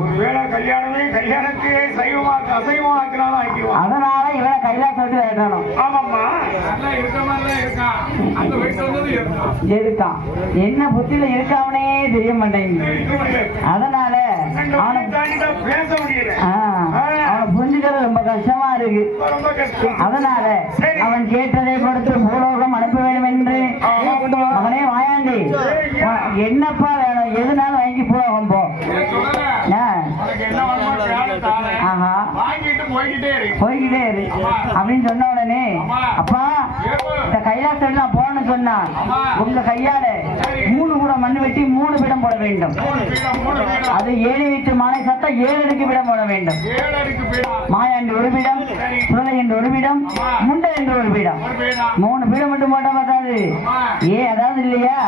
ஒருவேளை கல்யாணமே கல்யாணத்தையே அசைவமாக்கினாலும் ஆக்கிடுவான். அதனால இவனை ஆமாம்மா. இருக்க? இருக்கான் அந்த இருக்கான் இருக்கான். என்ன புத்தியில இருக்காவனே தெரிய மாட்டேங்குது. அதனால அவனை பேச முடியல. ஆ, அவனை புரிஞ்சுக்கிறது ரொம்ப கஷ்டமா இருக்கு. ரொம்ப ரொம்ப கஷ்டம். அதனால அவன் கேட்டதை கொடுத்து பூலோகம் அனுப்ப வேண்டும் என்று அவனே வாயாண்டி. என்னப்பா வேணும்? எதுனாலும் வாங்கி பூலோகம் வாங்கிட்டு போய்கிட்டே இரு. போய்கிட்டே இரு. அப்படின்னு சொன்ன உடனே அப்பா இந்த கைலாசம் நான் போகணும்னு சொன்னா உங்க கையால மூணு கூட மண் வெட்டி மூணு பிடம் போட வேண்டும். அது ஏழு வீட்டு மாலை சத்தம் ஏழு அடுக்கு பிடம் போட வேண்டும். பீடம். மாயாண்டு ஒரு பீடம் சுழலை என்று ஒரு பீடம் முண்டை என்று ஒரு பீடம். பீடம். மூணு பீடம் மட்டும் போட்டா பார்த்தாது ஏ அதாவது இல்லையா?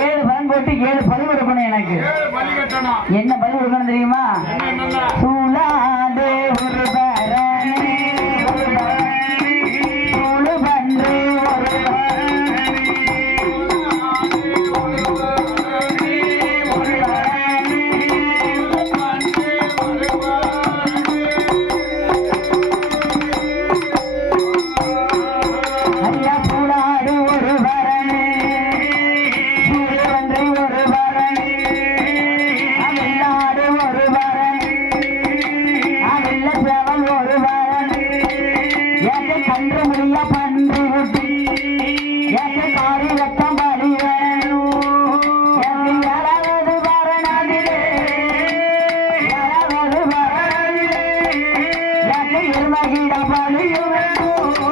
ஏழு பலன் போட்டு ஏழு பலி கொடுக்கணும் எனக்கு. என்ன பலி கொடுக்கணும் தெரியுமா? என்ன ஐயா சூலாடு ஒரு பரணி சூழு பன்று ஒரு பரணி அவில்லாடு ஒரு பரணி அவில்ல சேவல் ஒரு பரணி ஏற்ற கன்று முடிய பன்றி விட்டு ஏற்ற காரி வெட்டம் பலி வேணும் ஏற்ற யாராவது பரணாதிலே யாராவது பரணாதிலே ஏற்ற இருமகிட பலியும் வேணும்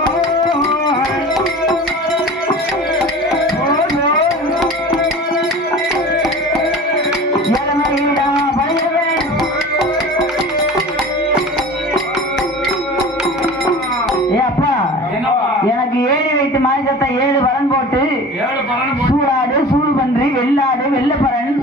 எனக்கு ஏழு வைத்து மாநிலத்தை ஏழு வரன் போட்டு சூடாடு சூடு பன்றி வெள்ளாடு வெள்ளப்பரன்.